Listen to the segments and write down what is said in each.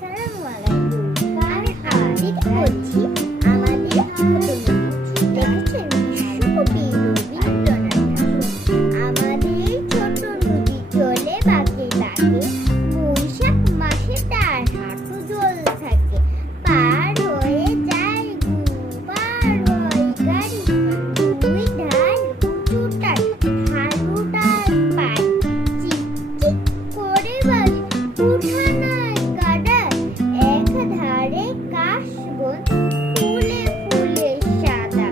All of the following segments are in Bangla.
আসসালামু আলাইকুম। আমি আদিকে বলছি আমাদের ছোট দেখেছেন বিশ্বকবি রবীন্দ্রনাথ ঠাকুর আমাদের ছোট নদী চলে বাঁকে বাঁকে বৈশাখ মাসে তার হাঁটু জল থাকে পার হয়ে যায় পার হয় গাড়ি দুই ধার উঁচুটার ঢালুটার পায় চিক চিক করে বাজে উঠানায় কাদায় এক ধারে কাশবন ফুলে ফুলে সাদা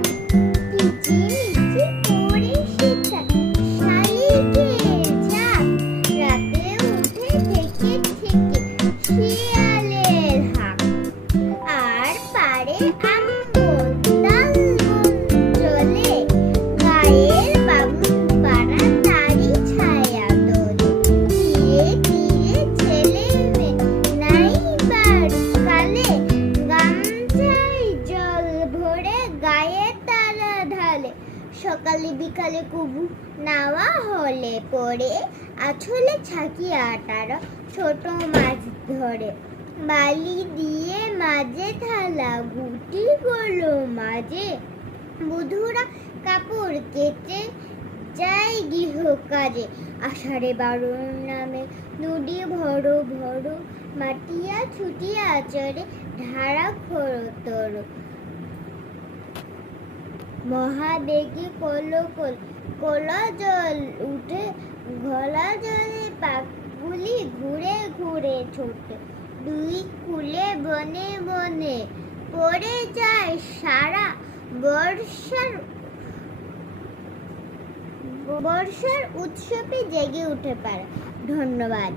কিচিমিচি করে সীতা শালিকের ঝাঁক রাতে উঠে থেকে থেকে শিয়ালের হাঁক আর পারে আমবন তালবন জলে গায়ের বামুন পাড়া তারি ছায়া দোলে তীরে তীরে ছেলে মেয়ে নাইবার কালে গামছায় জল ভরে গায়ে তারা ঢালে সকালে বিকালে কুবু নাওয়া হলে পড়ে আছলে ছাকি আটার ছোট মাছ ধরে বালি দিয়ে মাঝে থালা গুটি গুলো মাঝে বুধুরা কাপড় কেটে যায় গৃহ কাজে আষাঢ়ে বারোর নামে নদী ভরো ভরো মাটিয়া ছুটিয়া চরে ধারা খরতর মহাবেগে কলকল কলা জল উঠে ঘোলা জলে পাকগুলি ঘুরে ঘুরে ছোটে দুই কুলে বনে বনে পড়ে যায় সারা বর্ষার উৎসবে জেগে উঠে পারে। ধন্যবাদ।